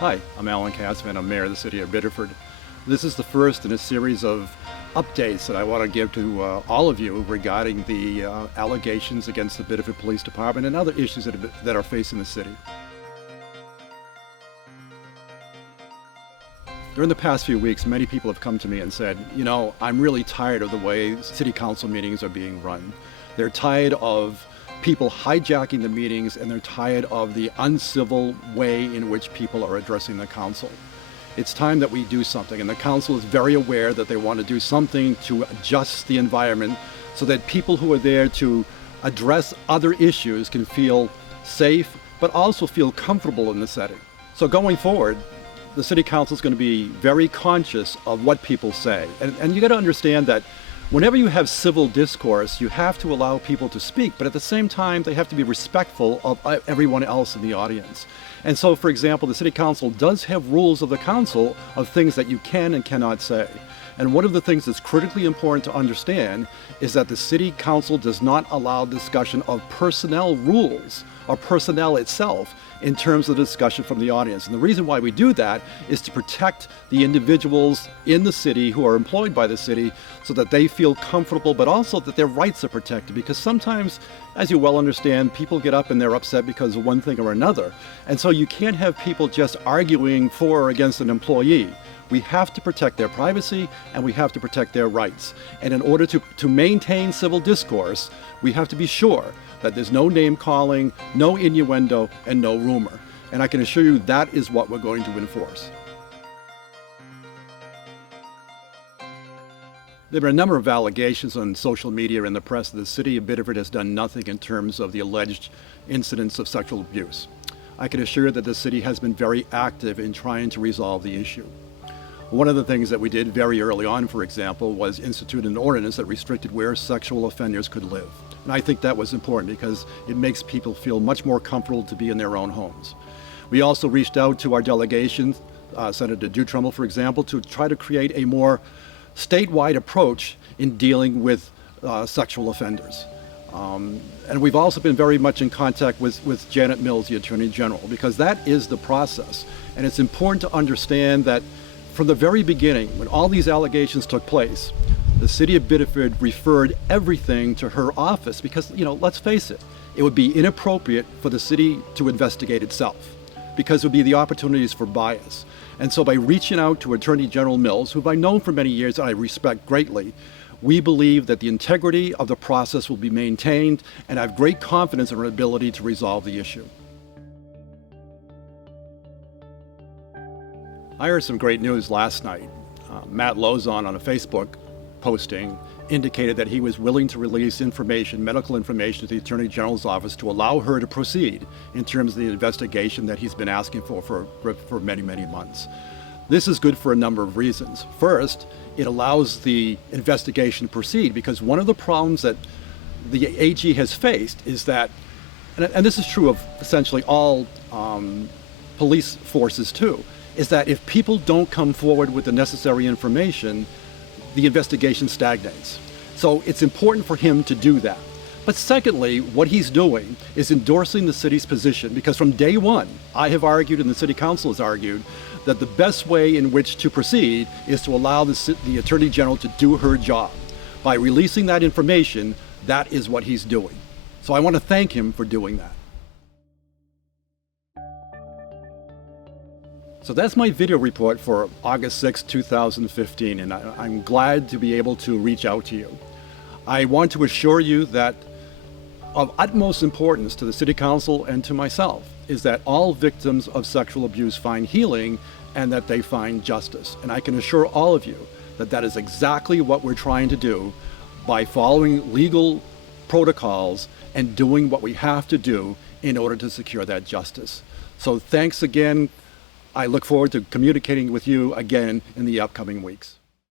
Hi, I'm Alan Casavant. I'm Mayor of the City of Biddeford. This is the first in a series of updates that I want to give to all of you regarding the allegations against the Biddeford Police Department and other issues that are facing the city. During the past few weeks, many people have come to me and said, I'm really tired of the way city council meetings are being run. They're tired of people hijacking the meetings, and they're tired of the uncivil way in which people are addressing the council. It's time that we do something, and the council is very aware that they want to do something to adjust the environment so that people who are there to address other issues can feel safe, but also feel comfortable in the setting. So going forward, the city council is going to be very conscious of what people say. And you got to understand that whenever you have civil discourse, you have to allow people to speak, but at the same time, they have to be respectful of everyone else in the audience. And so, for example, the city council does have rules of the council of things that you can and cannot say. And one of the things that's critically important to understand is that the city council does not allow discussion of personnel rules or personnel itself in terms of the discussion from the audience. And the reason why we do that is to protect the individuals in the city who are employed by the city so that they feel comfortable, but also that their rights are protected. Because sometimes, as you well understand, people get up and they're upset because of one thing or another. And so you can't have people just arguing for or against an employee. We have to protect their privacy and we have to protect their rights. And in order to maintain civil discourse, we have to be sure that there's no name calling, no innuendo, and no rumor. And I can assure you that is what we're going to enforce. There are a number of allegations on social media and the press that the city of Biddeford has done nothing in terms of the alleged incidents of sexual abuse. I can assure you that the city has been very active in trying to resolve the issue. One of the things that we did very early on, for example, was institute an ordinance that restricted where sexual offenders could live. And I think that was important because it makes people feel much more comfortable to be in their own homes. We also reached out to our delegation, Senator Dutrumel, for example, to try to create a more statewide approach in dealing with sexual offenders. And we've also been very much in contact with Janet Mills, the Attorney General, because that is the process. And it's important to understand that from the very beginning, when all these allegations took place, the city of Biddeford referred everything to her office because, let's face it, it would be inappropriate for the city to investigate itself because it would be the opportunities for bias. And so by reaching out to Attorney General Mills, who I've known for many years and I respect greatly, we believe that the integrity of the process will be maintained, and I have great confidence in our ability to resolve the issue. I heard some great news last night. Matt Lauzon on a Facebook posting indicated that he was willing to release information, medical information to the Attorney General's office to allow her to proceed in terms of the investigation that he's been asking for many, many months. This is good for a number of reasons. First, it allows the investigation to proceed because one of the problems that the AG has faced is that, and this is true of essentially all police forces too, is that if people don't come forward with the necessary information, the investigation stagnates. So it's important for him to do that. But secondly, what he's doing is endorsing the city's position because from day one, I have argued and the city council has argued that the best way in which to proceed is to allow the Attorney General to do her job. By releasing that information, that is what he's doing. So I want to thank him for doing that. So that's my video report for August 6, 2015, and I'm glad to be able to reach out to you. I want to assure you that of utmost importance to the City Council and to myself is that all victims of sexual abuse find healing and that they find justice. And I can assure all of you that that is exactly what we're trying to do by following legal protocols and doing what we have to do in order to secure that justice. So thanks again. I look forward to communicating with you again in the upcoming weeks.